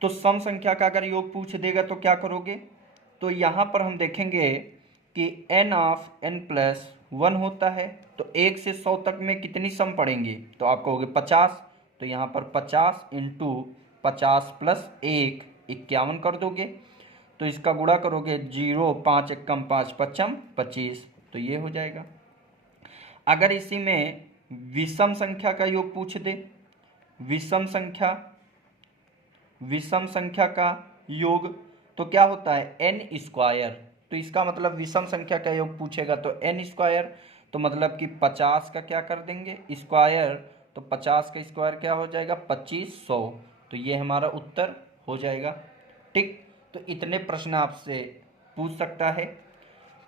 तो सम संख्या का अगर योग पूछ देगा तो क्या करोगे? तो यहाँ पर हम देखेंगे कि n ऑफ n प्लस 1 होता है, तो 1 से 100 तक में कितनी सम पड़ेंगी? तो आप कहोगे 50, तो यहाँ पर 50 इंटू 50 प्लस 1 51 कर दोगे। तो इसका गुणा करोगे, 0 5 एकम 5 पचम 25, तो ये हो जाएगा। अगर इसी में विषम संख्या का योग पूछ दे, विषम संख्या का योग, तो क्या होता है? N square. तो इसका मतलब विषम संख्या का योग पूछेगा तो एन स्क्वायर, तो मतलब कि 50 का क्या कर देंगे? स्क्वायर, तो 50 का स्क्वायर क्या हो जाएगा? 2500। तो ये हमारा उत्तर हो जाएगा। ठीक, तो इतने प्रश्न आपसे पूछ सकता है।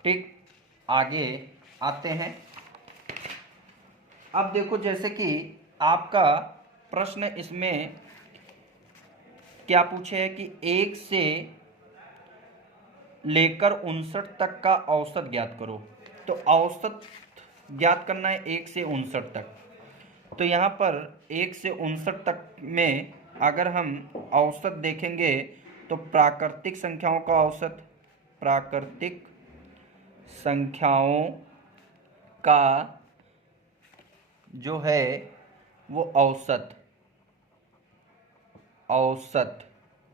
ठीक, आगे आते हैं। अब देखो, जैसे कि आपका प्रश्न इसमें क्या पूछे है कि 1 से लेकर 59 तक का औसत ज्ञात करो। तो औसत ज्ञात करना है 1 से 59 तक। तो यहाँ पर 1 से 59 तक में अगर हम औसत देखेंगे तो प्राकृतिक संख्याओं का औसत, प्राकृतिक संख्याओं का जो है वो औसत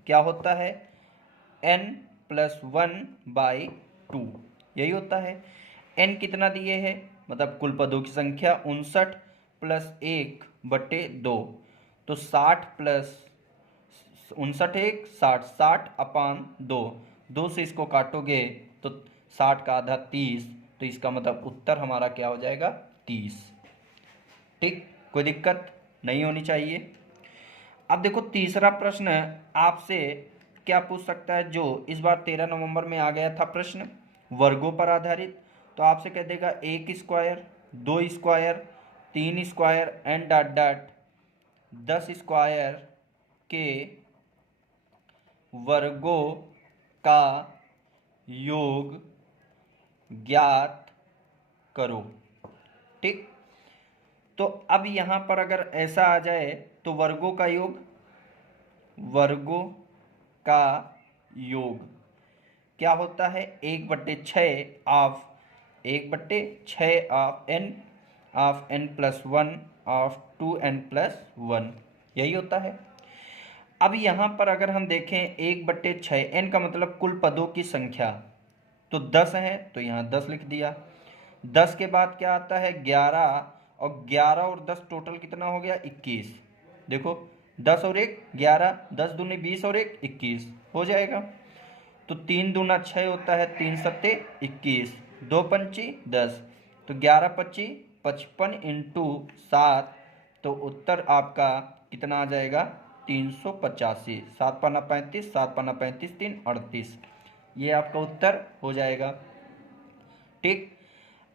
क्या होता है? n प्लस 1/2, यही होता है। n कितना दिए है? मतलब कुल पदों की संख्या 59 प्लस 1/2, तो 60 प्लस 59 एक 60, 60/2, 2 से इसको काटोगे तो 60 का आधा 30, तो इसका मतलब उत्तर हमारा क्या हो जाएगा? 30। ठीक, कोई दिक्कत नहीं होनी चाहिए। अब देखो, तीसरा प्रश्न आपसे क्या पूछ सकता है, जो इस बार 13 नवंबर में आ गया था प्रश्न, वर्गों पर आधारित। तो आपसे कह देगा 1 square, 2 square, 3 square and dot dot 10 square के वर्गों का योग ज्ञात करो। ठीक, तो अब यहाँ पर अगर ऐसा आ जाए तो वर्गों का योग क्या होता है? 1/6 of n plus 1 of 2n plus 1, यही होता है। अब यहाँ पर अगर हम देखें 1/6, n का मतलब कुल पदों की संख्या, तो 10 है, तो यहाँ 10 लिख दिया। 10 के बाद क्या आता है? 11, और 11 और 10 टोटल कितना हो गया? 21। देखो, 10 और 1 11, 10 दूनी 20 और 1 21 हो जाएगा। तो 3 दूना 6 होता है, 3 सत्ते 21, 2 पंची 10, तो 11 पच्ची 55 इंटू 7, तो उत्तर आपका कितना आ जाएगा? 385। 7 पन्ना 35, 7 पन्ना 35, 3 38, ये आपका उत्तर हो जाएगा। ठीक,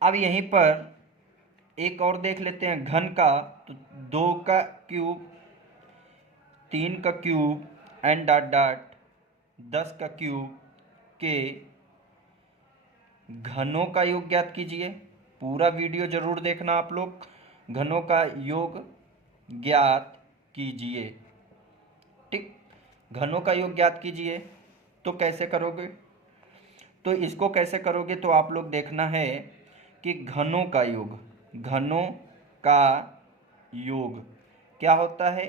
अब यहीं पर एक और देख लेते हैं घन का। तो 2 का क्यूब, 3 का क्यूब एंड डॉट डॉट 10 का क्यूब के घनों का योग ज्ञात कीजिए। पूरा वीडियो जरूर देखना आप लोग। घनों का योग ज्ञात कीजिए। ठीक, घनों का योग ज्ञात कीजिए। तो कैसे करोगे? तो इसको कैसे करोगे तो आप लोग देखना है कि घनों का योग क्या होता है?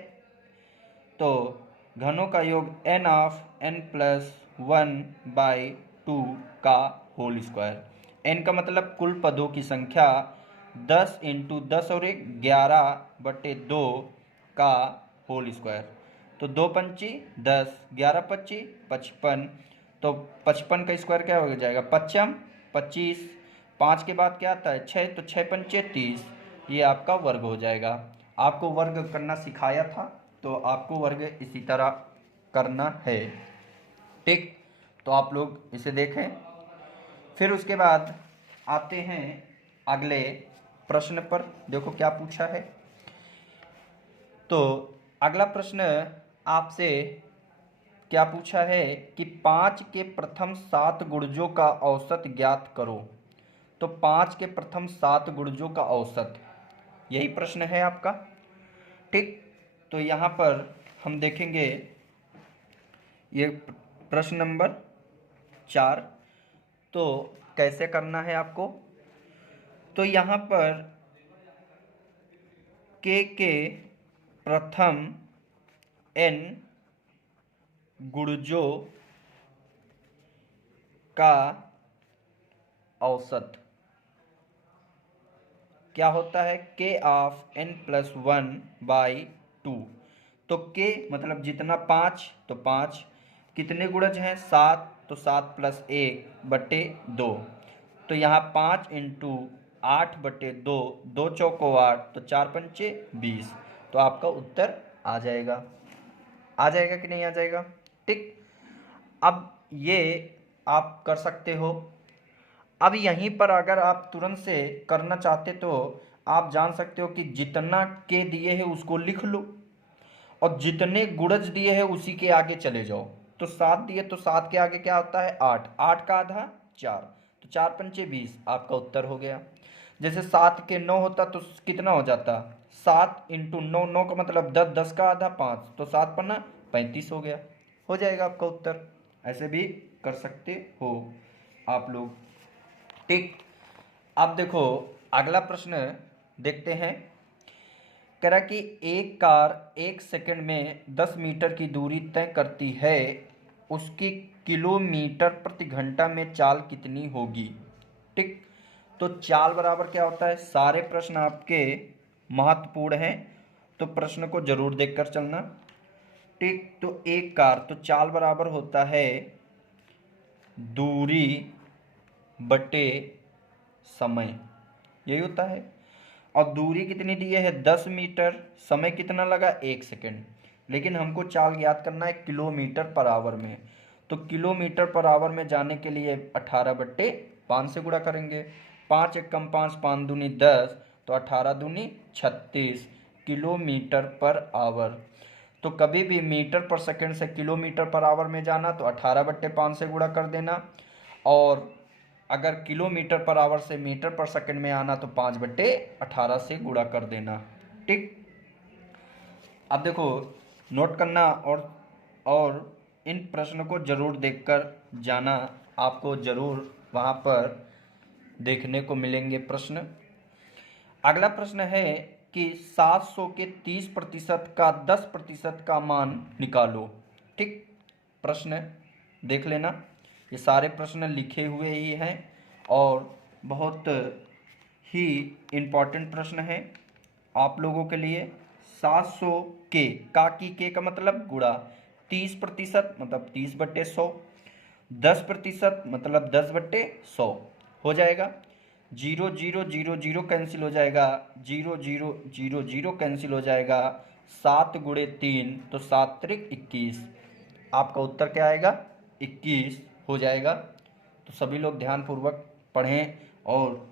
तो घनों का योग n ऑफ n प्लस 1/2 का होल स्क्वायर। n का मतलब कुल पदों की संख्या, 10 इंटू 10 और 1 11/2 का होल स्क्वायर। तो 2 पंची 10, 11 पच्ची 55, तो 55 का स्क्वायर क्या हो जाएगा? पच्चम 25। 5 के बाद क्या आता है? 6, तो 6 पंचे 30, ये आपका वर्ग हो जाएगा। आपको वर्ग करना सिखाया था, तो आपको वर्ग इसी तरह करना है। ठीक, तो आप लोग इसे देखें। फिर उसके बाद आते हैं अगले प्रश्न पर। देखो क्या पूछा है। तो अगला प्रश्न आपसे क्या पूछा है कि 5 के प्रथम 7 गुणजों का औसत ज्ञात करो। तो 5 के प्रथम 7 गुणजों का औसत, यही प्रश्न है आपका। ठीक, तो यहाँ पर हम देखेंगे ये प्रश्न नंबर 4। तो कैसे करना है आपको, तो यहाँ पर के प्रथम n गुणजों का औसत क्या होता है, k ऑफ n प्लस 1/2। तो k मतलब जितना 5, तो 5 कितने गुणज हैं 7, तो 7 प्लस 1/2। तो यहाँ 5 इंटू 8/2, 2 चौको 8, तो 4 पंचे 20। तो आपका उत्तर आ जाएगा कि नहीं आ जाएगा। ठीक, अब ये आप कर सकते हो। अब यहीं पर अगर आप तुरंत से करना चाहते तो आप जान सकते हो कि जितना के दिए है उसको लिख लो और जितने गुणज दिए हैं उसी के आगे चले जाओ। तो 7 दिए तो 7 के आगे क्या होता है 8, 8 का आधा 4, तो 4 पंचे 20, आपका उत्तर हो गया। जैसे 7 के 9 होता तो कितना हो जाता, 7 इंटू 9, 9 का मतलब 10, 10 का आधा 5, तो 7 पन्ना 35 हो गया, हो जाएगा आपका उत्तर। ऐसे भी कर सकते हो आप लोग। ठीक, अब देखो अगला प्रश्न देखते हैं। कह रहा कि एक कार 1 सेकंड में 10 मीटर की दूरी तय करती है, उसकी किलोमीटर प्रति घंटा में चाल कितनी होगी। ठीक, तो चाल बराबर क्या होता है, सारे प्रश्न आपके महत्वपूर्ण हैं तो प्रश्न को जरूर देखकर चलना। ठीक, तो एक कार, तो चाल बराबर होता है दूरी बटे समय, यही होता है। और दूरी कितनी दी है 10 मीटर, समय कितना लगा 1 सेकंड, लेकिन हमको चाल ज्ञात करना है किलोमीटर पर आवर में। तो किलोमीटर पर आवर में जाने के लिए 18/5 से गुणा करेंगे। 5 एकम 5, 5 दूनी 10, तो 18 दूनी 36 किलोमीटर पर आवर। तो कभी भी मीटर पर सेकंड से किलोमीटर पर आवर में जाना तो 18/5 से गुणा कर देना, और अगर किलोमीटर पर आवर से मीटर पर सेकंड में आना तो 5/18 से गुणा कर देना। ठीक, अब देखो नोट करना और इन प्रश्नों को जरूर देखकर जाना, आपको जरूर वहाँ पर देखने को मिलेंगे प्रश्न। अगला प्रश्न है कि 700 के 30% का 10% का मान निकालो। ठीक, प्रश्न देख लेना, ये सारे प्रश्न लिखे हुए ही हैं और बहुत ही इम्पोर्टेंट प्रश्न है आप लोगों के लिए। 700 के का मतलब गुणा, 30% मतलब 30/100, 10% मतलब 10/100 हो जाएगा। 0 0 0 0 कैंसिल हो जाएगा, 0 0 0 0 कैंसिल हो जाएगा, 7 गुणे 3 तो 7 त्रिक 21, आपका उत्तर क्या आएगा 21 हो जाएगा। तो सभी लोग ध्यानपूर्वक पढ़ें और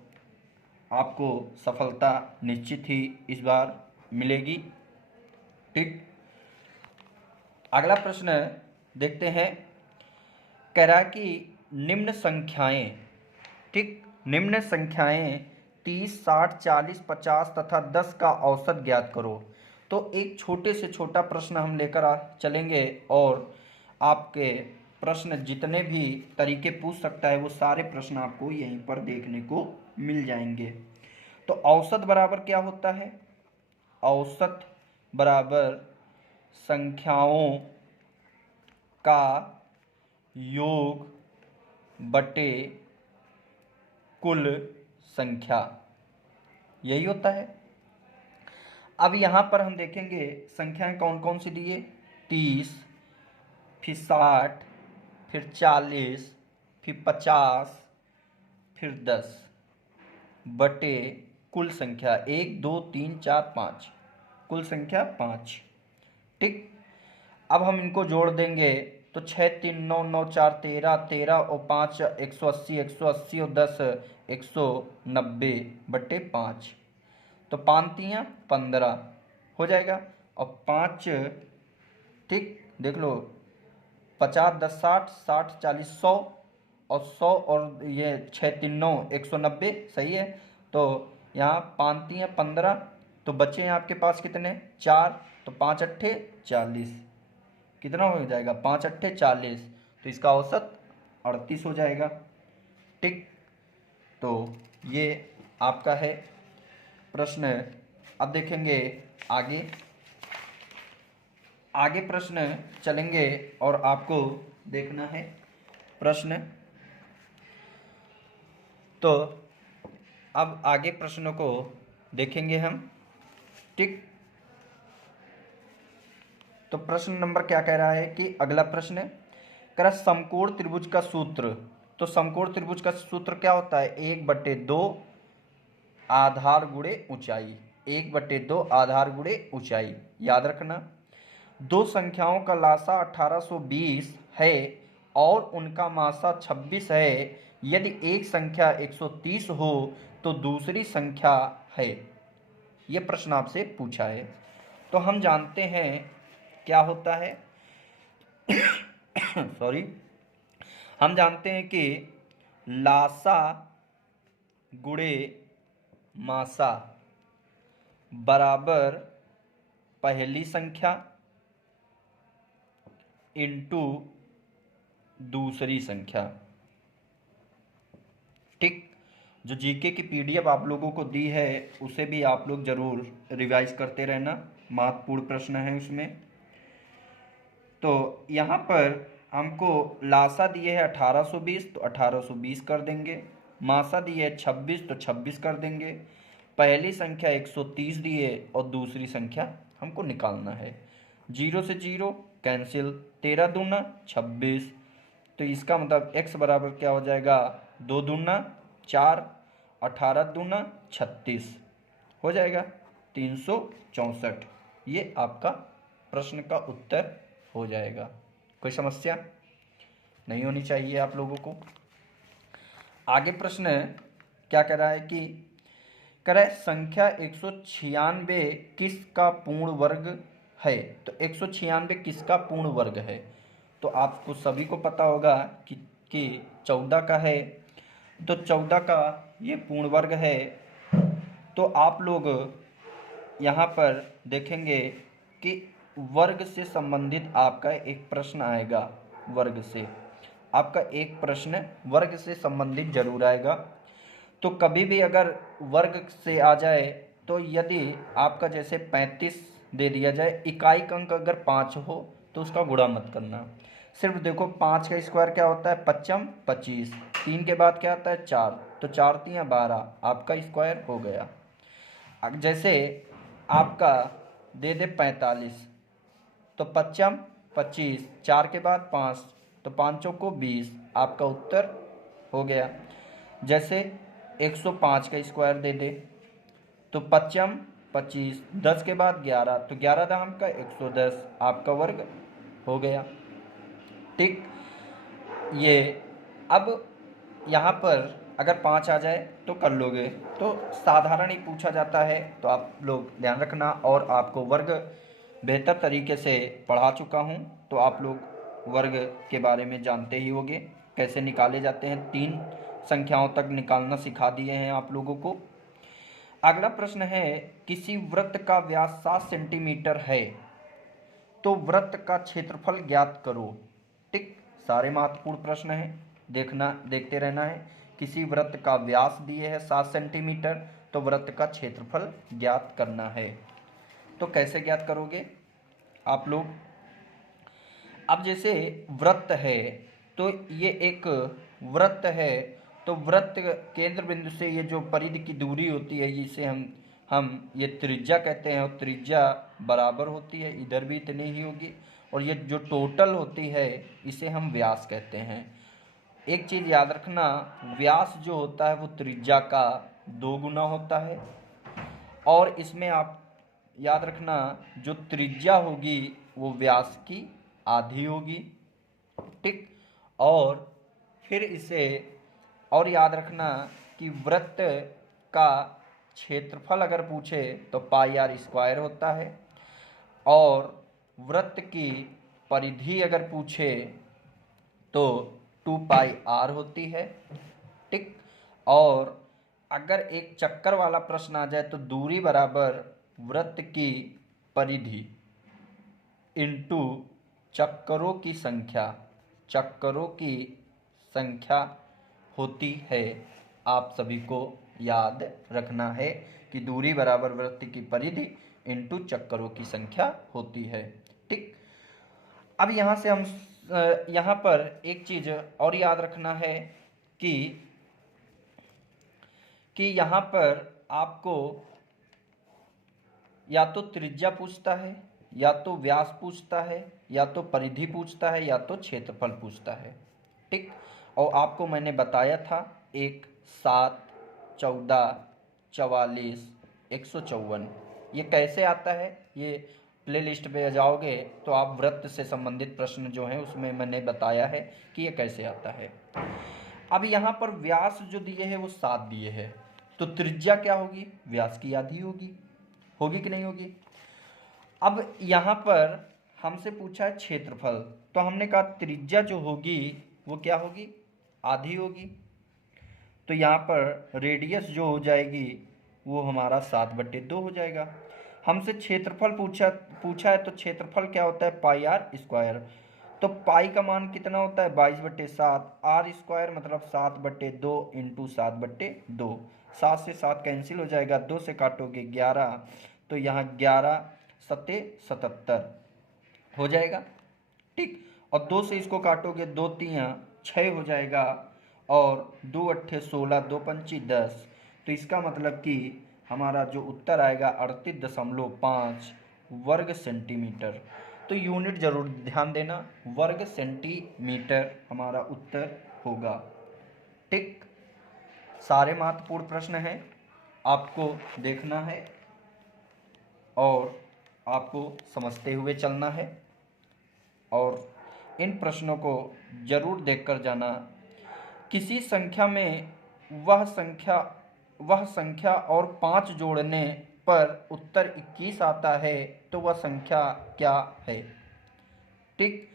आपको सफलता निश्चित ही इस बार मिलेगी। ठीक, अगला प्रश्न देखते हैं। कह रहा कि निम्न संख्याएं, ठीक, निम्न संख्याएं 30, 60, 40, 50 तथा 10 का औसत ज्ञात करो। तो एक छोटे से छोटा प्रश्न हम लेकर चलेंगे और आपके प्रश्न जितने भी तरीके पूछ सकता है वो सारे प्रश्न आपको यहीं पर देखने को मिल जाएंगे। तो औसत बराबर क्या होता है, औसत बराबर संख्याओं का योग बटे कुल संख्या, यही होता है। अब यहाँ पर हम देखेंगे संख्याएं कौन कौन सी दी है, 30, फिर 60, फिर 40, फिर 50, फिर 10 बटे कुल संख्या 1 2 3 4 5, कुल संख्या 5। ठीक, अब हम इनको जोड़ देंगे तो 6 3 9 9 4 13, 13 और 5 180, 180 और 10 190/5, तो 5 तियाँ 15 हो जाएगा। और 5, ठीक देख लो, 50 10 60, 60 40 100, और 100 और ये 6 3 9 190, सही है। तो यहाँ 5 तियाँ 15, तो बचे हैं आपके पास कितने 4, तो 5 अट्ठे 40, कितना हो जाएगा, 5 अट्ठे 40, तो इसका औसत 38 हो जाएगा। ठीक, तो ये आपका है प्रश्न। अब देखेंगे आगे आगे प्रश्न चलेंगे और आपको देखना है प्रश्न। तो अब आगे प्रश्नों को देखेंगे हम। ठीक, तो प्रश्न नंबर क्या कह रहा है कि अगला प्रश्न कह रहा है समकोण त्रिभुज का सूत्र। तो समकोण त्रिभुज का सूत्र क्या होता है, 1/2 आधार गुणे ऊंचाई, 1/2 आधार गुणे ऊंचाई। याद रखना, दो संख्याओं का लासा 1820 है और उनका मासा 26 है। यदि एक संख्या 130 हो तो दूसरी संख्या है। यह प्रश्न आपसे पूछा है। तो हम जानते हैं क्या होता है सॉरी, हम जानते हैं कि लासा गुणे मासा बराबर पहली संख्या इंटू दूसरी संख्या। ठीक, जो जीके की पीडीएफ आप लोगों को दी है उसे भी आप लोग जरूर रिवाइज करते रहना, महत्वपूर्ण प्रश्न है उसमें। तो यहाँ पर हमको लासा दिए है 1820, तो 1820 कर देंगे। मासा दिए है 26, तो 26 कर देंगे। पहली संख्या 130 दिए और दूसरी संख्या हमको निकालना है। 0 से 0 कैंसिल, 13 दूना 26, तो इसका मतलब x बराबर क्या हो जाएगा, 2 दूना 4, 18 दूना 36 हो जाएगा 364। ये आपका प्रश्न का उत्तर हो जाएगा। कोई समस्या नहीं होनी चाहिए आप लोगों को। आगे प्रश्न क्या कह रहा है कि कह रहा है संख्या 196 किसका पूर्ण वर्ग है। तो 196 किसका पूर्ण वर्ग है, तो आपको सभी को पता होगा कि 14 का है। तो 14 का ये पूर्ण वर्ग है। तो आप लोग यहाँ पर देखेंगे कि वर्ग से संबंधित आपका एक प्रश्न आएगा। वर्ग से आपका एक प्रश्न वर्ग से संबंधित जरूर आएगा। तो कभी भी अगर वर्ग से आ जाए, तो यदि आपका जैसे 35 दे दिया जाए, इकाई का अंक अगर 5 हो तो उसका गुणा मत करना। सिर्फ देखो 5 का स्क्वायर क्या होता है, 5 25, 3 के बाद क्या आता है 4, तो 4 3 12, आपका स्क्वायर हो गया। जैसे आपका दे दे 45, तो 5 25, 4 के बाद 5, तो 5 को 20, आपका उत्तर हो गया। जैसे 105 का स्क्वायर दे दे, तो 5 25, 10 के बाद 11, तो 11 दाम का 110, आपका वर्ग हो गया। ठीक, ये अब यहाँ पर अगर 5 आ जाए तो कर लोगे, तो साधारण ही पूछा जाता है, तो आप लोग ध्यान रखना। और आपको वर्ग बेहतर तरीके से पढ़ा चुका हूँ, तो आप लोग वर्ग के बारे में जानते ही होंगे, कैसे निकाले जाते हैं। 3 संख्याओं तक निकालना सिखा दिए हैं आप लोगों को। अगला प्रश्न है किसी वृत्त का व्यास 7 सेंटीमीटर है तो वृत्त का क्षेत्रफल ज्ञात करो। ठीक, सारे महत्वपूर्ण प्रश्न हैं, देखते रहना है। किसी वृत्त का व्यास दिए है 7 सेंटीमीटर, तो वृत्त का क्षेत्रफल ज्ञात करना है। तो कैसे ज्ञात करोगे आप लोग, अब जैसे वृत्त है, तो ये एक वृत्त है, तो वृत्त केंद्र बिंदु से ये जो परिधि की दूरी होती है, इसे हम ये त्रिज्या कहते हैं, और त्रिज्या बराबर होती है, इधर भी इतनी ही होगी, और ये जो टोटल होती है इसे हम व्यास कहते हैं। एक चीज़ याद रखना, व्यास जो होता है वो त्रिज्या का 2 गुना होता है, और इसमें आप याद रखना जो त्रिज्या होगी वो व्यास की आधी होगी। ठीक, और फिर इसे और याद रखना कि वृत्त का क्षेत्रफल अगर पूछे तो पाई आर स्क्वायर होता है, और वृत्त की परिधि अगर पूछे तो 2 पाई आर होती है। ठीक, और अगर एक चक्कर वाला प्रश्न आ जाए तो दूरी बराबर वृत्त की परिधि इंटू चक्करों की संख्या होती है। आप सभी को याद रखना है कि दूरी बराबर वृत्त की परिधि इंटू चक्करों की संख्या होती है। ठीक, अब यहाँ से हम यहाँ पर एक चीज और याद रखना है कि यहाँ पर आपको या तो त्रिज्या पूछता है, या तो व्यास पूछता है, या तो परिधि पूछता है, या तो क्षेत्रफल पूछता है। ठीक, और आपको मैंने बताया था 1, 7, 14, 44, 154 ये कैसे आता है। ये प्ले लिस्ट पे जाओगे तो आप वृत्त से संबंधित प्रश्न जो है उसमें मैंने बताया है कि ये कैसे आता है। अब यहाँ पर व्यास जो दिए है वो 7 दिए है, तो त्रिज्या क्या होगी, व्यास की आधी होगी। होगी कि नहीं होगी। अब यहाँ पर हमसे पूछा है क्षेत्रफल, तो हमने कहा त्रिज्या जो होगी वो क्या होगी, आधी होगी। तो यहाँ पर रेडियस जो हो जाएगी वो हमारा 7/2 हो जाएगा। हमसे क्षेत्रफल पूछा है, तो क्षेत्रफल क्या होता है, पाई आर स्क्वायर। तो पाई का मान कितना होता है, 22/7। आर स्क्वायर मतलब 7/2 इंटू 7/2। 7 से 7 कैंसिल हो जाएगा, 2 से काटोगे 11, तो यहाँ 11 सत्ते 77 हो जाएगा। ठीक, और 2 से इसको काटोगे, 2 तियाँ 6 हो जाएगा, और 2 अट्ठे 16, 2 पंची 10। तो इसका मतलब कि हमारा जो उत्तर आएगा 38.5 वर्ग सेंटीमीटर। तो यूनिट जरूर ध्यान देना, वर्ग सेंटीमीटर हमारा उत्तर होगा। ठीक, सारे महत्वपूर्ण प्रश्न हैं, आपको देखना है और आपको समझते हुए चलना है, और इन प्रश्नों को जरूर देखकर जाना। किसी संख्या में वह संख्या और 5 जोड़ने पर उत्तर 21 आता है, तो वह संख्या क्या है। ठीक,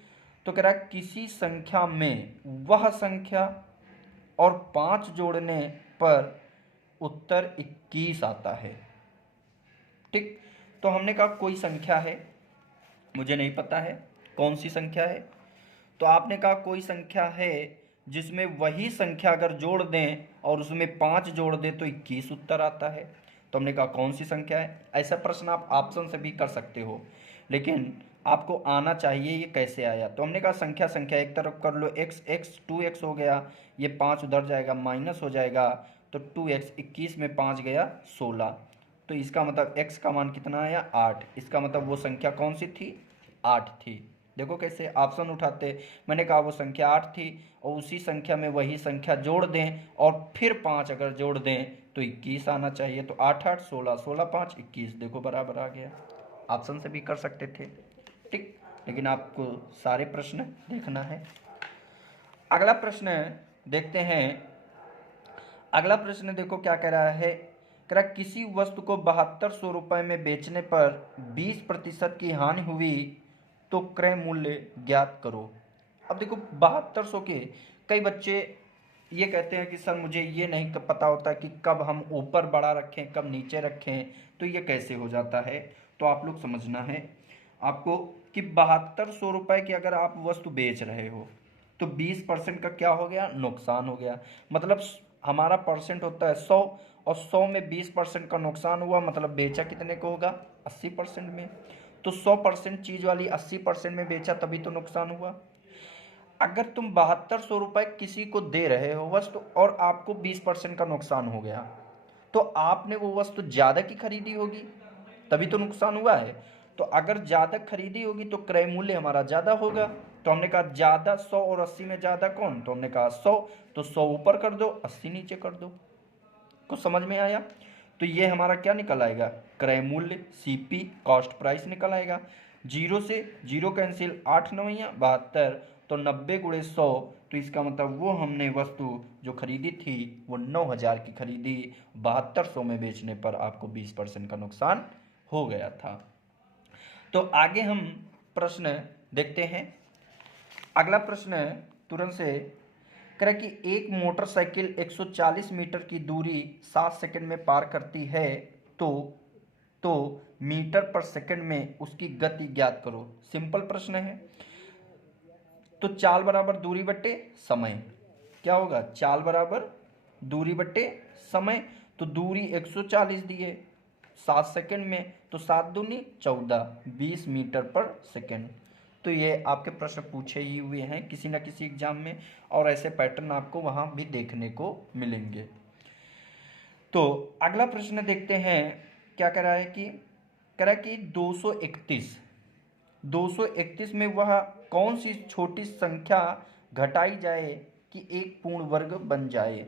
तो कह रहा है किसी संख्या में वह संख्या और 5 जोड़ने पर उत्तर 21 आता है। ठीक, तो हमने कहा कोई संख्या है, मुझे नहीं पता है कौन सी संख्या है, तो आपने कहा कोई संख्या है जिसमें वही संख्या अगर जोड़ दें और उसमें 5 जोड़ दें तो 21 उत्तर आता है। तो हमने कहा कौन सी संख्या है। ऐसा प्रश्न आप ऑप्शन से भी कर सकते हो, लेकिन आपको आना चाहिए ये कैसे आया। तो हमने कहा संख्या एक तरफ कर लो, x 2x हो गया, ये 5 उधर जाएगा माइनस हो जाएगा, तो 2x 21 में 5 गया 16। तो इसका मतलब x का मान कितना आया 8। इसका मतलब वो संख्या कौन सी थी, 8 थी। देखो कैसे ऑप्शन उठाते, मैंने कहा वो संख्या 8 थी, और उसी संख्या में वही संख्या जोड़ दें और फिर 5 अगर जोड़ दें तो 21 आना चाहिए। तो 8 8 16, 16 5 21, देखो बराबर आ गया। ऑप्शन से भी कर सकते थे। ठीक, लेकिन आपको सारे प्रश्न देखना है। अगला प्रश्न देखते हैं। अगला प्रश्न देखो क्या कह रहा है, कह रहा किसी वस्तु को 7200 रुपये में बेचने पर 20% की हानि हुई तो क्रय मूल्य ज्ञात करो। अब देखो 7200 के, कई बच्चे ये कहते हैं कि सर मुझे ये नहीं पता होता कि कब हम ऊपर बड़ा रखें कब नीचे रखें, तो ये कैसे हो जाता है। तो आप लोग समझना है आपको कि 7200 रुपये की अगर आप वस्तु बेच रहे हो तो 20% का क्या हो गया, नुकसान हो गया। मतलब हमारा परसेंट होता है 100, और 100 में 20% का नुकसान हुआ, मतलब बेचा कितने को होगा, 80% में। तो 100% चीज़ वाली 80% में बेचा, तभी तो नुकसान हुआ। अगर तुम 7200 रुपये किसी को दे रहे हो वस्तु और आपको 20% का नुकसान हो गया, तो आपने वो वस्तु ज़्यादा की खरीदी होगी, तभी तो नुकसान हुआ है। तो अगर ज़्यादा खरीदी होगी तो क्रय मूल्य हमारा ज़्यादा होगा। तो हमने कहा ज़्यादा 100 और 80 में ज़्यादा कौन, तो हमने कहा 100, तो 100 ऊपर कर दो 80 नीचे कर दो। कुछ समझ में आया। तो ये हमारा क्या निकल आएगा, क्रय मूल्य, सीपी कॉस्ट प्राइस निकल आएगा। 0 से 0 कैंसिल, 8 9 72, तो 90 × 100, तो इसका मतलब वो हमने वस्तु जो खरीदी थी वो 9000 की खरीदी, 7200 में बेचने पर आपको 20% का नुकसान हो गया था। तो आगे हम प्रश्न देखते हैं। अगला प्रश्न तुरंत से कह रहा कि एक मोटरसाइकिल 140 मीटर की दूरी 7 सेकंड में पार करती है, तो मीटर पर सेकंड में उसकी गति ज्ञात करो। सिंपल प्रश्न है। तो चाल बराबर दूरी बट्टे समय, क्या होगा, चाल बराबर दूरी बट्टे समय। तो दूरी 140 दिए 7 सेकंड में, तो 7 दूनी 14, 20 मीटर पर सेकंड। तो ये आपके प्रश्न पूछे ही हुए हैं किसी न किसी एग्जाम में, और ऐसे पैटर्न आपको वहाँ भी देखने को मिलेंगे। तो अगला प्रश्न देखते हैं, क्या कह रहा है कि 231 में वह कौन सी छोटी संख्या घटाई जाए कि एक पूर्ण वर्ग बन जाए।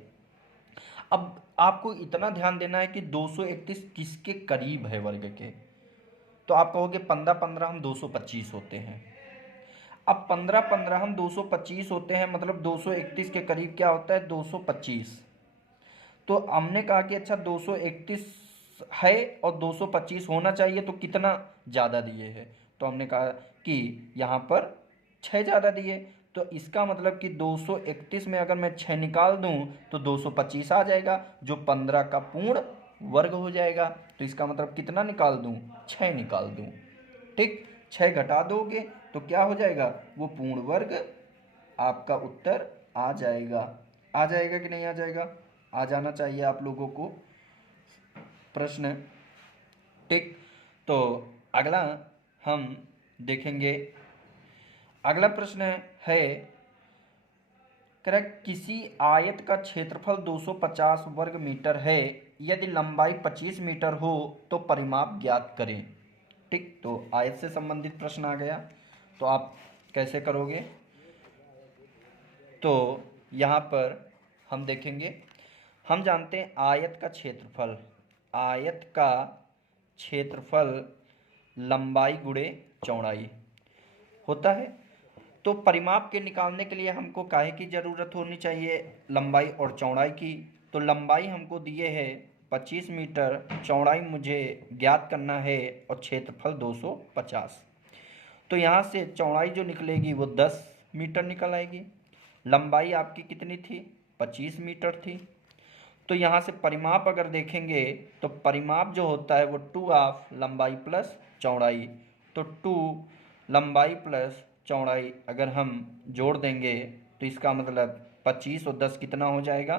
अब आपको इतना ध्यान देना है कि 231 किसके करीब है वर्ग के। तो आप कहोगे 15 हम 225 होते हैं। अब 15 हम 225 होते हैं, मतलब 231 के करीब क्या होता है, 225। तो हमने कहा कि अच्छा 231 है और 225 होना चाहिए, तो कितना ज़्यादा दिए है। तो हमने कहा कि यहाँ पर 6 ज़्यादा दिए, तो इसका मतलब कि 231 में अगर मैं 6 निकाल दूँ तो 225 आ जाएगा, जो 15 का पूर्ण वर्ग हो जाएगा। तो इसका मतलब कितना निकाल दूँ, 6 निकाल दूँ। ठीक, 6 घटा दोगे तो क्या हो जाएगा, वो पूर्ण वर्ग आपका उत्तर आ जाएगा। आ जाएगा कि नहीं आ जाएगा, आ जाना चाहिए आप लोगों को प्रश्न। ठीक, तो अगला हम देखेंगे। अगला प्रश्न है, करेक्ट, किसी आयत का क्षेत्रफल 250 वर्ग मीटर है, यदि लंबाई 25 मीटर हो तो परिमाप ज्ञात करें। ठीक, तो आयत से संबंधित प्रश्न आ गया, तो आप कैसे करोगे। तो यहाँ पर हम देखेंगे, हम जानते हैं आयत का क्षेत्रफल लंबाई गुणे चौड़ाई होता है। तो परिमाप के निकालने के लिए हमको काहे की ज़रूरत होनी चाहिए, लंबाई और चौड़ाई की। तो लंबाई हमको दिए है 25 मीटर, चौड़ाई मुझे ज्ञात करना है और क्षेत्रफल 250। तो यहाँ से चौड़ाई जो निकलेगी वो 10 मीटर निकल आएगी। लंबाई आपकी कितनी थी, 25 मीटर थी। तो यहाँ से परिमाप अगर देखेंगे तो परिमाप जो होता है वो 2 ऑफ लंबाई प्लस चौड़ाई। तो 2 लंबाई प्लस चौड़ाई अगर हम जोड़ देंगे तो इसका मतलब 25 और 10 कितना हो जाएगा,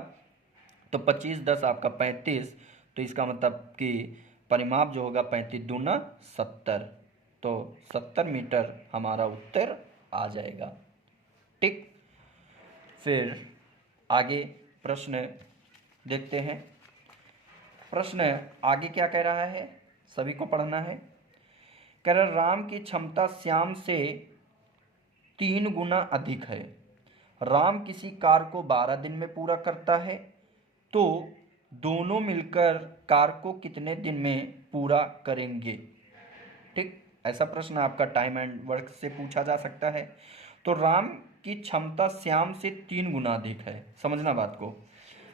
तो 25 10 आपका 35। तो इसका मतलब कि परिमाप जो होगा 35 दूना 70, तो 70 मीटर हमारा उत्तर आ जाएगा। ठीक, फिर आगे प्रश्न देखते हैं। प्रश्न आगे क्या कह रहा है, सभी को पढ़ना है। कह रहा राम की क्षमता श्याम से 3 गुना अधिक है। राम किसी कार्य को 12 दिन में पूरा करता है, तो दोनों मिलकर कार्य को कितने दिन में पूरा करेंगे। ठीक, ऐसा प्रश्न आपका टाइम एंड वर्क से पूछा जा सकता है। तो राम की क्षमता श्याम से 3 गुना अधिक है, समझना बात को।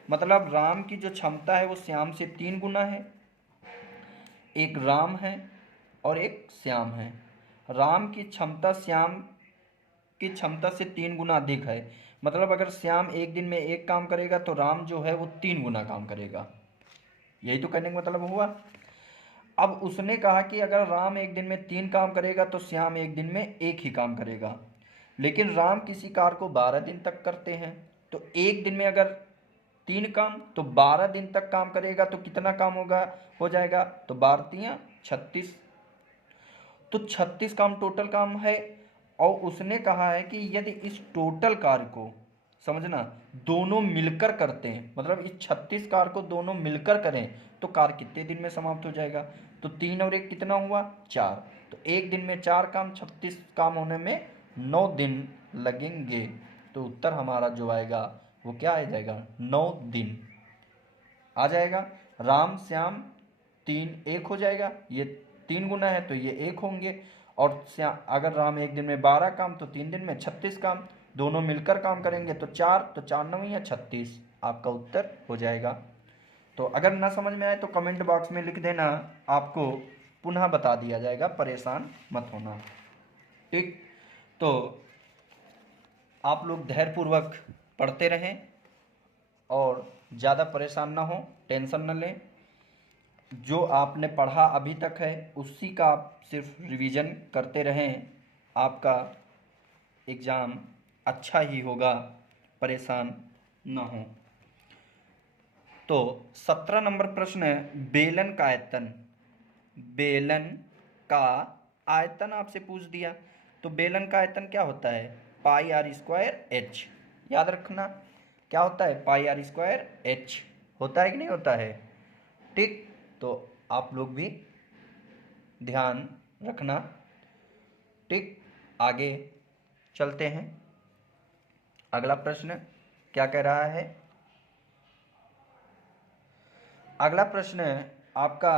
मतलब राम की जो क्षमता है वो श्याम से 3 गुना है। एक राम है और एक श्याम है। राम की क्षमता श्याम की क्षमता से 3 गुना अधिक है, मतलब अगर श्याम एक दिन में एक काम करेगा तो राम जो है वो 3 गुना काम करेगा। यही तो कहने का मतलब हुआ। अब उसने कहा कि अगर राम एक दिन में 3 काम करेगा तो श्याम एक दिन में एक ही काम करेगा। लेकिन राम किसी कार्य को 12 दिन तक करते हैं, तो एक दिन में अगर 3 काम तो 12 दिन तक काम करेगा तो कितना काम होगा, हो जाएगा, तो 12 तियां 36। तो 36 काम टोटल काम है। और उसने कहा है कि यदि इस टोटल कार्य को, समझना, दोनों मिलकर करते हैं, मतलब इस 36 कार्य को दोनों मिलकर करें तो कार्य कितने दिन में समाप्त हो जाएगा। तो 3 और 1 कितना हुआ, 4। तो एक दिन में 4 काम, 36 काम होने में 9 दिन लगेंगे। तो उत्तर हमारा जो आएगा वो क्या आ जाएगा, 9 दिन आ जाएगा। राम श्याम 3 1 हो जाएगा, ये 3 गुना है तो ये 1 होंगे। और अगर राम एक दिन में 12 काम तो 3 दिन में 36 काम, दोनों मिलकर काम करेंगे तो 4, तो 4 9 या 36 आपका उत्तर हो जाएगा। तो अगर ना समझ में आए तो कमेंट बॉक्स में लिख देना, आपको पुनः बता दिया जाएगा, परेशान मत होना। ठीक, तो आप लोग धैर्यपूर्वक पढ़ते रहें और ज़्यादा परेशान ना हो, टेंशन न लें। जो आपने पढ़ा अभी तक है उसी का आप सिर्फ रिवीजन करते रहें, आपका एग्ज़ाम अच्छा ही होगा, परेशान ना हो। तो 17 नंबर प्रश्न है, बेलन का आयतन। बेलन का आयतन आपसे पूछ दिया, तो बेलन का आयतन क्या होता है? पाई आर स्क्वायर एच। याद रखना क्या होता है? पाई आर स्क्वायर एच होता है कि नहीं होता है? ठीक, तो आप लोग भी ध्यान रखना। ठीक, आगे चलते हैं। अगला प्रश्न क्या कह रहा है? अगला प्रश्न आपका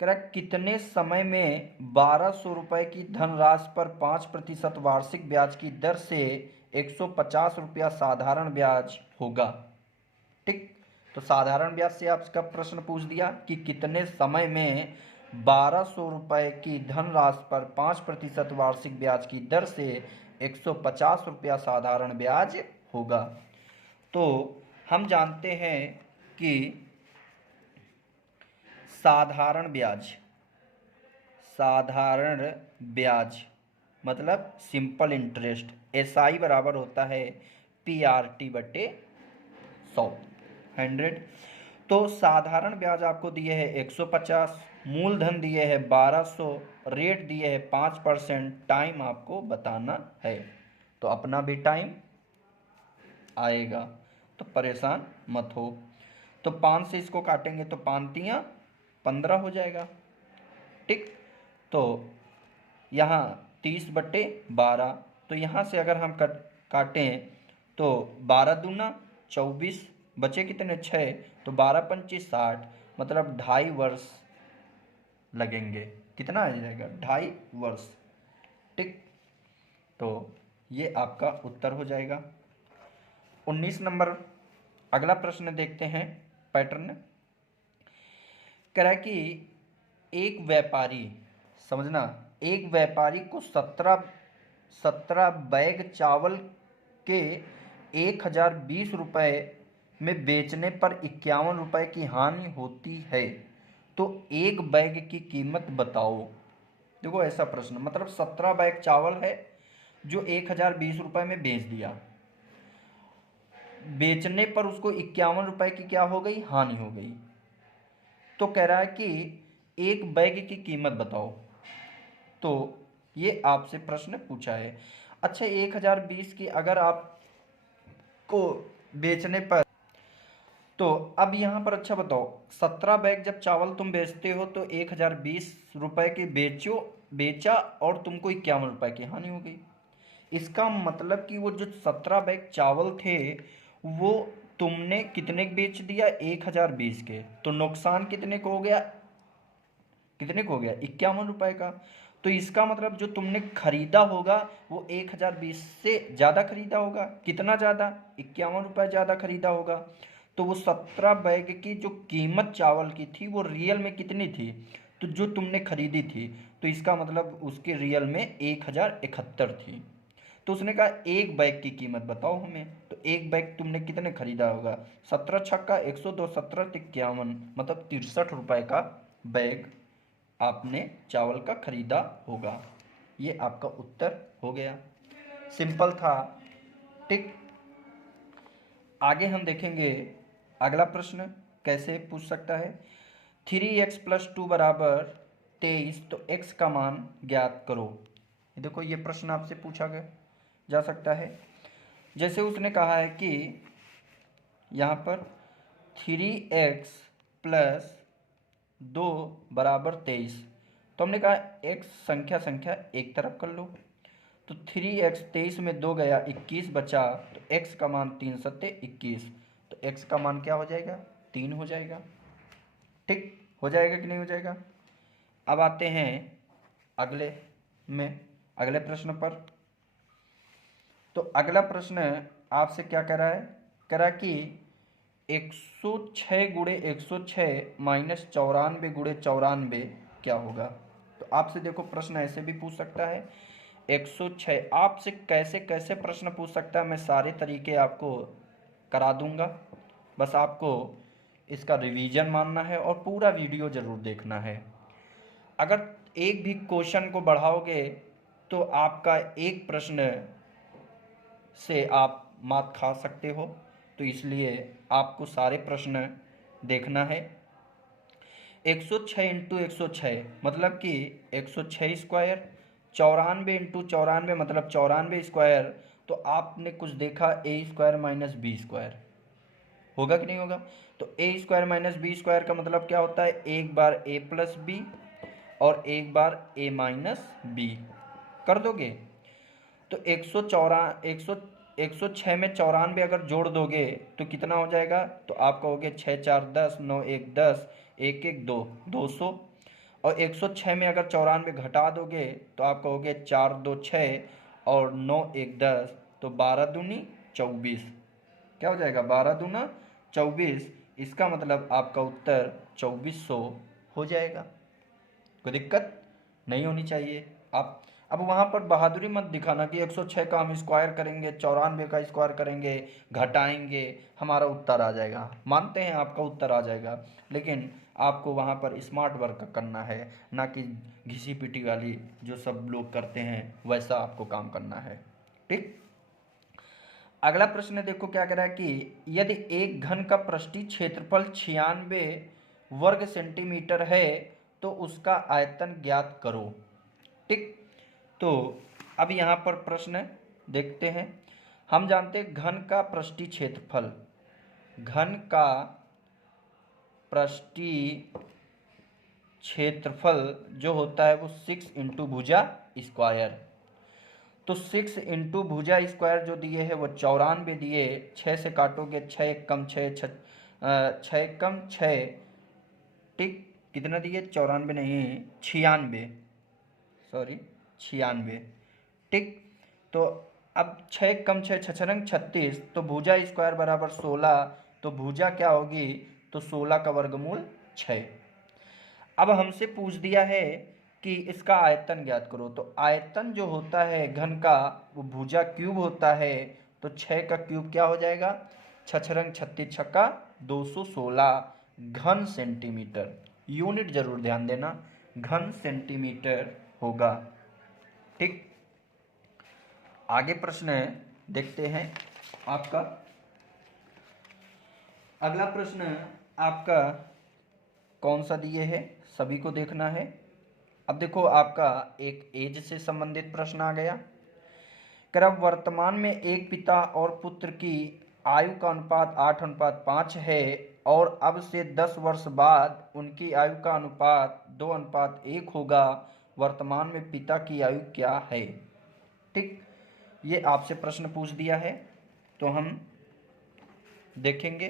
कह रहा है, कितने समय में 1200 रुपये की धनराशि पर 5% वार्षिक ब्याज की दर से 150 रुपया साधारण ब्याज होगा? ठीक, तो साधारण ब्याज से आपका प्रश्न पूछ दिया कि कितने समय में 1200 रुपये की धनराशि पर 5% वार्षिक ब्याज की दर से 150 रुपया साधारण ब्याज होगा। तो हम जानते हैं कि साधारण ब्याज मतलब सिंपल इंटरेस्ट, SI बराबर होता है PRT बटे 100। तो साधारण ब्याज आपको दिए है 150, मूलधन दिए है 1200, रेट दिए है 5%, टाइम आपको बताना है। तो अपना भी टाइम आएगा, तो परेशान मत हो। तो 5 से इसको काटेंगे तो 5 तियाँ 15 हो जाएगा। ठीक, तो यहाँ 30/12, तो यहाँ से अगर हम काटें तो 12 दूना 24, बचे कितने? 6, तो 12×5 = 60, मतलब 2.5 वर्ष लगेंगे। कितना आ जाएगा? 2.5 वर्ष। ठीक, तो ये आपका उत्तर हो जाएगा। 19 नंबर अगला प्रश्न देखते हैं। पैटर्न कह रहा है कि एक व्यापारी, समझना, एक व्यापारी को 17 बैग चावल के 1020 रुपये में बेचने पर 51 रुपये की हानि होती है, तो एक बैग की कीमत बताओ। देखो ऐसा प्रश्न, मतलब 17 बैग चावल है जो 1020 रुपये में बेच दिया, बेचने पर उसको 51 रुपये की क्या हो गई? हानि हो गई। तो कह रहा है कि एक बैग की कीमत बताओ। तो ये आपसे प्रश्न पूछा है। अच्छा, 1020 की अगर आपको बेचने पर, तो अब यहाँ पर अच्छा बताओ, 17 बैग जब चावल तुम बेचते हो तो 1020 रुपये के बेचा और तुमको 51 रुपये की हानि हो गई। इसका मतलब कि वो जो 17 बैग चावल थे वो तुमने कितने के बेच दिया? 1020 के। तो नुकसान कितने को हो गया? 51 रुपये का। तो इसका मतलब जो तुमने खरीदा होगा वो 1020 से ज़्यादा खरीदा होगा। कितना ज़्यादा? 51 रुपये ज़्यादा खरीदा होगा। तो वो 17 बैग की जो कीमत चावल की थी वो रियल में कितनी थी? तो जो तुमने खरीदी थी, तो इसका मतलब उसके रियल में 1071 थी। तो उसने कहा एक बैग की कीमत बताओ हमें। तो एक बैग तुमने कितने खरीदा होगा? 17 छक्का 102, 17 51, मतलब 63 रुपये का बैग आपने चावल का खरीदा होगा। ये आपका उत्तर हो गया, सिंपल था। ठीक, आगे हम देखेंगे अगला प्रश्न कैसे पूछ सकता है। 3x+2 = 23, तो x का मान ज्ञात करो। देखो ये प्रश्न आपसे पूछा गया जा सकता है। जैसे उसने कहा है कि यहाँ पर 3x+2 = 23, तो हमने कहा x संख्या एक तरफ कर लो। तो 3x 23 में 2 गया, 21 बचा, तो x का मान 3 सत्ते 21, तो x का मान क्या हो जाएगा? 3 हो जाएगा। ठीक, हो जाएगा कि नहीं हो जाएगा? अब आते हैं अगले प्रश्न पर। तो अगला प्रश्न आपसे क्या कह रहा है? कह रहा है कि 106 गुणे 106 माइनस 94 गुणे 94 क्या होगा? तो आपसे देखो प्रश्न ऐसे भी पूछ सकता है। 106 आपसे कैसे कैसे प्रश्न पूछ सकता है, मैं सारे तरीके आपको करा दूंगा। बस आपको इसका रिवीजन मानना है और पूरा वीडियो ज़रूर देखना है। अगर एक भी क्वेश्चन को बढ़ाओगे तो आपका एक प्रश्न से आप मात खा सकते हो, तो इसलिए आपको सारे प्रश्न देखना है। 106 इंटू 106 मतलब कि 106 स्क्वायर, 94 इंटू 94 मतलब 94 स्क्वायर। तो आपने कुछ देखा ए स्क्वायर माइनस बी स्क्वायर, होगा कि नहीं होगा? तो ए स्क्वायर माइनस बी स्क्वायर का मतलब क्या होता है? एक बार ए प्लस बी और एक बार ए माइनस बी कर दोगे तो 106 में 94 अगर जोड़ दोगे तो कितना हो जाएगा? तो आप कहोगे 6 4 10, 9 1 10, 1 1 2, 200। और 106 में अगर 94 घटा दोगे तो आप कहोगे 4 2 6 और 9 1 10, तो 12 दूनी 24। क्या हो जाएगा? 12 दूना 24। इसका मतलब आपका उत्तर 2400 हो जाएगा। कोई दिक्कत नहीं होनी चाहिए। आप अब वहाँ पर बहादुरी मत दिखाना कि 106 का हम स्क्वायर करेंगे, 94 का स्क्वायर करेंगे, घटाएंगे, हमारा उत्तर आ जाएगा। मानते हैं आपका उत्तर आ जाएगा, लेकिन आपको वहाँ पर स्मार्ट वर्क करना है, ना कि घिसी पिटी वाली जो सब लोग करते हैं वैसा आपको काम करना है। ठीक। अगला प्रश्न देखो क्या कह रहा है कि यदि एक घन का पृष्ठीय क्षेत्रफल 96 वर्ग सेंटीमीटर है तो उसका आयतन ज्ञात करो। ठीक। तो अब यहाँ पर प्रश्न देखते हैं। हम जानते हैं घन का पृष्ठीय क्षेत्रफल, घन का पृष्ठीय क्षेत्रफल जो होता है वो 6 इंटू भुजा स्क्वायर। तो 6 इंटू भुजा स्क्वायर जो दिए है वो 94 दिए। 6 से काटोगे 6 कम 6 6 कम 6। ठीक। कितना दिए? 94 नहीं, 96, सॉरी 96। ठीक। तो अब 6 कम 6 छछरंग 36, तो भुजा स्क्वायर बराबर 16। तो भुजा क्या होगी? तो 16 का वर्गमूल 6। अब हमसे पूछ दिया है कि इसका आयतन ज्ञात करो। तो आयतन जो होता है घन का वो भुजा क्यूब होता है। तो 6 का क्यूब क्या हो जाएगा? छछरंग 36 छक्का 216 घन सेंटीमीटर। यूनिट जरूर ध्यान देना, घन सेंटीमीटर होगा। ठीक। आगे प्रश्न देखते हैं आपका। अगला प्रश्न आपका कौन सा दिए है, सभी को देखना है। अब देखो आपका एक एज से संबंधित प्रश्न आ गया। कर वर्तमान में एक पिता और पुत्र की आयु का अनुपात 8:5 है और अब से 10 वर्ष बाद उनकी आयु का अनुपात 2:1 होगा। वर्तमान में पिता की आयु क्या है? ठीक। ये आपसे प्रश्न पूछ दिया है, तो हम देखेंगे।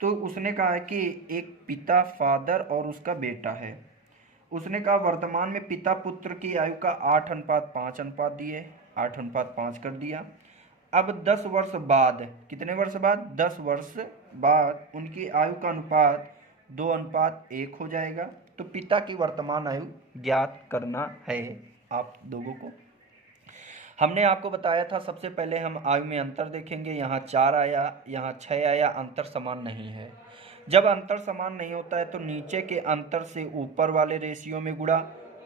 तो उसने कहा है कि एक पिता फादर और उसका बेटा है। उसने कहा वर्तमान में पिता पुत्र की आयु का 8:5 अनुपात दिए, 8:5 कर दिया। अब 10 वर्ष बाद, कितने वर्ष बाद? 10 वर्ष बाद उनकी आयु का अनुपात 2:1 हो जाएगा। तो पिता की वर्तमान आयु ज्ञात करना है आप लोगों को। हमने आपको बताया था सबसे पहले हम आयु में अंतर देखेंगे। यहाँ 4 आया, यहाँ 6 आया, अंतर समान नहीं है। जब अंतर समान नहीं होता है तो नीचे के अंतर से ऊपर वाले रेशियो में गुणा,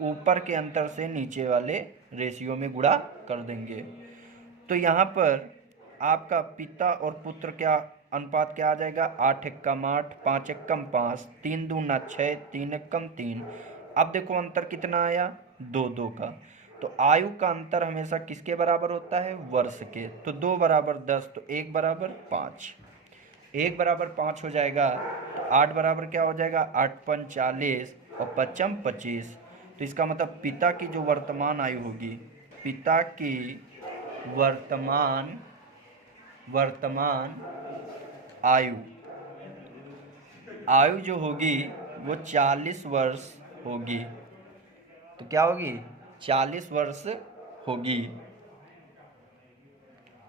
ऊपर के अंतर से नीचे वाले रेशियो में गुणा कर देंगे। तो यहाँ पर आपका पिता और पुत्र क्या अनुपात क्या आ जाएगा? 8 एकम 8, 5 एकम 5, 3 दूना 6, 3 एकम 3। अब देखो अंतर कितना आया? 2 2 का। तो आयु का अंतर हमेशा किसके बराबर होता है? वर्ष के। तो 2 बराबर 10, तो 1 बराबर 5, 1 बराबर 5 हो जाएगा। तो 8 बराबर क्या हो जाएगा? 8 पंच 40 और 5 25। तो इसका मतलब पिता की जो वर्तमान आयु होगी, पिता की वर्तमान आयु आयु जो होगी वो 40 वर्ष होगी। तो क्या होगी? 40 वर्ष होगी।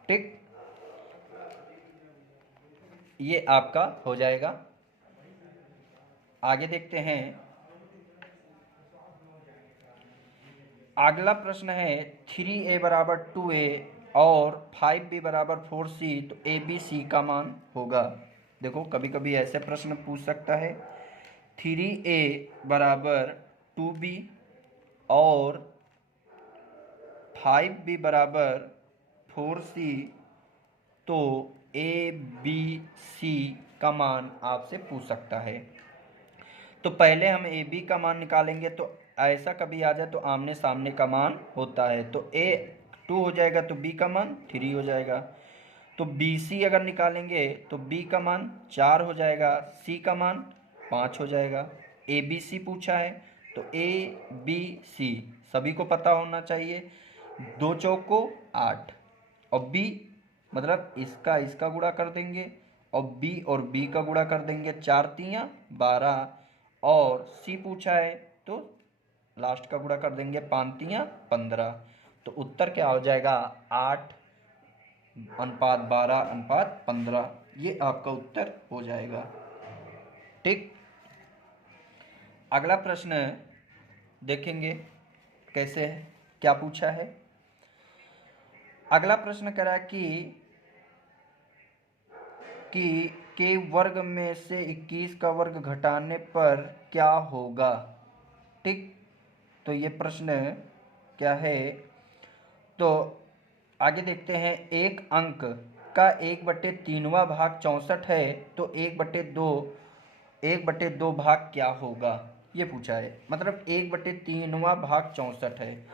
ठीक। ये आपका हो जाएगा। आगे देखते हैं। अगला प्रश्न है 3a बराबर 2a और 5b बराबर 4c, तो a b c का मान होगा। देखो कभी कभी ऐसे प्रश्न पूछ सकता है। 3a बराबर 2b और 5b बराबर 4c, तो ए बी सी का मान आपसे पूछ सकता है। तो पहले हम ए बी का मान निकालेंगे, तो ऐसा कभी आ जाए तो आमने सामने का मान होता है, तो ए 2 हो जाएगा तो बी का मान 3 हो जाएगा। तो बी सी अगर निकालेंगे तो बी का मान 4 हो जाएगा, सी का मान 5 हो जाएगा। ए बी सी पूछा है, तो ए बी सी सभी को पता होना चाहिए, 2 चौको 8, और बी मतलब इसका गुणा कर देंगे, और बी का गुणा कर देंगे, 4 तियाँ 12, और सी पूछा है तो लास्ट का गुणा कर देंगे, 5 तियाँ 15। तो उत्तर क्या हो जाएगा, 8:12:15, ये आपका उत्तर हो जाएगा। ठीक, अगला प्रश्न देखेंगे कैसे है, क्या पूछा है। अगला प्रश्न करा कि के वर्ग में से 21 का वर्ग घटाने पर क्या होगा। ठीक, तो ये प्रश्न क्या है, तो आगे देखते हैं। एक अंक का 1/3वां भाग 64 है, तो 1/2 भाग क्या होगा, ये पूछा है। मतलब 1/3वां भाग 64 है,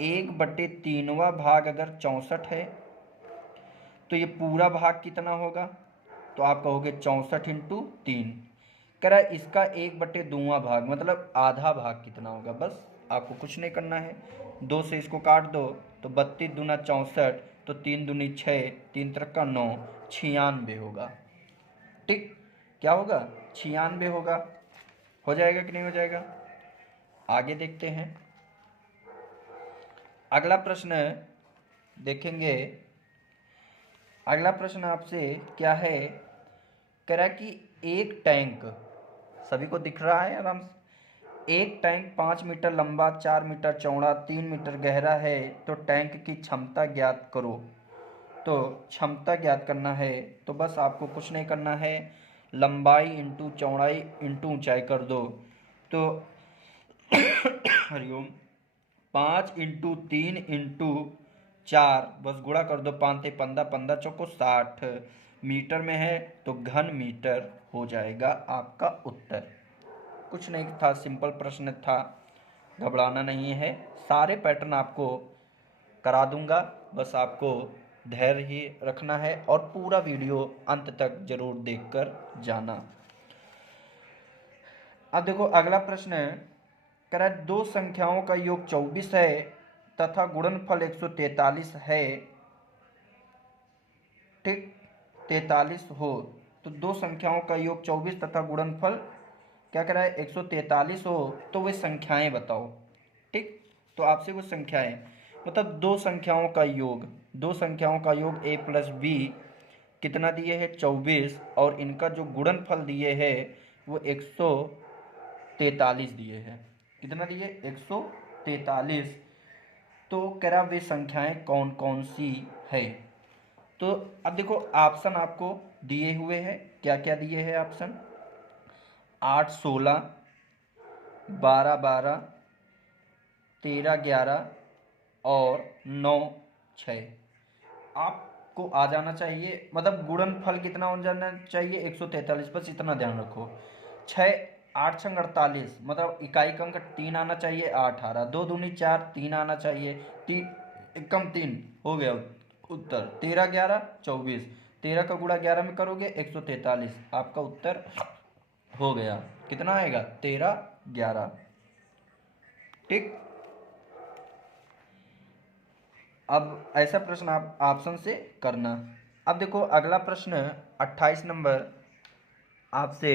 1/3वां भाग अगर 64 है तो ये पूरा भाग कितना होगा, तो आप कहोगे 64 इंटू 3। कह रहा है इसका 1/2वां भाग मतलब आधा भाग कितना होगा। बस आपको कुछ नहीं करना है, 2 से इसको काट दो तो 32 दूना 64, तो 3 दूनी 6, 3 त्रिक का 9, 96 होगा। ठीक, क्या होगा, 96 होगा। हो जाएगा कि नहीं हो जाएगा। आगे देखते हैं, अगला प्रश्न देखेंगे। अगला प्रश्न आपसे क्या है, कह रहा है कि एक टैंक, सभी को दिख रहा है आराम से, एक टैंक 5 मीटर लंबा, 4 मीटर चौड़ा, 3 मीटर गहरा है, तो टैंक की क्षमता ज्ञात करो। तो क्षमता ज्ञात करना है तो बस आपको कुछ नहीं करना है, लंबाई इंटू चौड़ाई इंटू ऊंचाई कर दो। तो हरिओम 5 इंटू 3 इंटू 4 बस गुणा कर दो, 5 ते 15, 15 चौको 60 मीटर में है, तो घन मीटर हो जाएगा आपका उत्तर। कुछ नहीं था, सिंपल प्रश्न था, घबराना नहीं है। सारे पैटर्न आपको करा दूंगा, बस आपको धैर्य ही रखना है और पूरा वीडियो अंत तक जरूर देखकर जाना। अब देखो अगला प्रश्न कह रहा है, दो संख्याओं का योग 24 है तथा गुणनफल 143 है। ठीक, 43 हो तो दो संख्याओं का योग 24 तथा गुणनफल क्या कह रहा है 143 हो, तो वे संख्याएं बताओ। ठीक, तो आपसे वो संख्याएं मतलब दो संख्याओं का योग, दो संख्याओं का योग a प्लस बी कितना दिए है 24, और इनका जो गुणनफल दिए है वो 143 दिए हैं। कितना दिए 143। तो कह रहा वे संख्याएं कौन कौन सी है। तो अब देखो ऑप्शन आपको दिए हुए हैं, क्या क्या दिए हैं ऑप्शन, 8 16, 12 12, 13 11 और 9 6। आपको आ जाना चाहिए, मतलब गुणनफल कितना हो जाना चाहिए 143, बस इतना ध्यान रखो। 6 8 6 48 मतलब इकाई का अंक 3 आना चाहिए, 8 18, 2 दूनी 4, 3 आना चाहिए, 3 कम 3 हो गया उत्तर, 13 11 24, 13 का गुणा 11 में करोगे 143, आपका उत्तर हो गया। कितना आएगा 13 11। ठीक, अब ऐसा प्रश्न आप ऑप्शन से करना। अब देखो अगला प्रश्न 28 नंबर आपसे